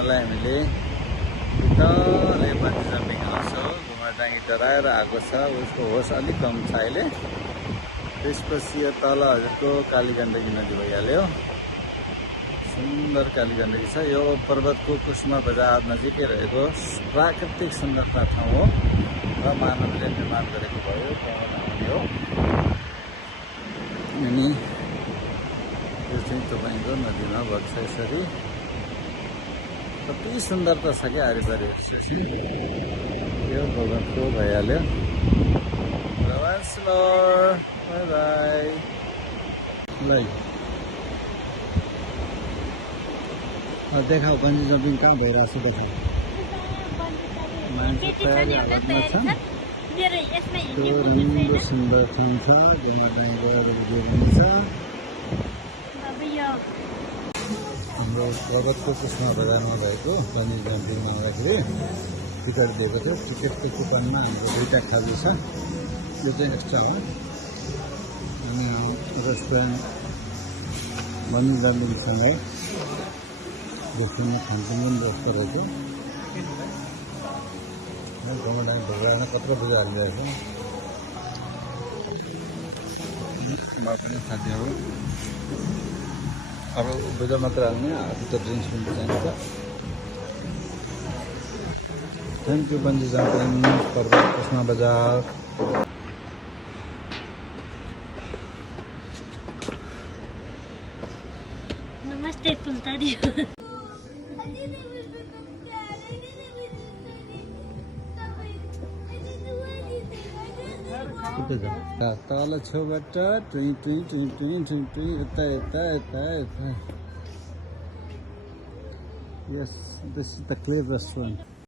हेर्नलाई हामीले तलै बन्जी जम्पिङ हाउस हो घुमाडाँगी डराएर आएको छ। उसको होस अलिक कम छ अहिले। त्यसपछि यो तल हजुरको कालीगण्डकी नदी भइहाल्यो। सुन्दर कालीगण्डकी छ। यो पर्वतको कुसमा बजार नजिकै रहेको प्राकृतिक सुन्दरता ठाउँ हो र मानवले निर्माण गरेको भयो आउने हो। अनि यो चाहिँ तपाईँको नदीमा बग्छ यसरी। कति सुन्दरता छ क्या आरिपारि यो भगवानको भइहाल्यो। By by. देखाऊ बन्जी जम्पिङ कहाँ भइरहेको छ देखाऊ। मान्छे तयारी हालतमा छन्। त्यो राम्रो सुन्दर ठाउँ छ जहाँ दाइ गएर भिडियो बनिन्छ। हाम्रो पर्वतको कुसमा बजारमा भएको बन्जी जम्पिङमा आउँदाखेरि टिकट दिएको थियो। टिकटको कुपनमा हाम्रो 2टा खालको छ। यो चाहिँ एक्स्ट्रा हो। अनि रेस्टुरेन्ट बन्जी जम्पिङसँगै बस्ने खानपिन पनि व्यवस्था रहेछ। घुमाडाँगी भगवान कत्रो बजी हालिरहेको म पनि साथीहरू अब बुझा मात्र हाल्ने त ड्रिङ्क्स पनि चाहिन्छ। थ्याङ्क यू बन्जी जम्पिङ पर्वत कुसमा बजार। नमस्ते पुल्तारी। तल छेउबाट टुई टुई टुई टुई टुई टुई यता यता यता यता। यस दिस इज द क्लेभ रेस्टुरेन्ट।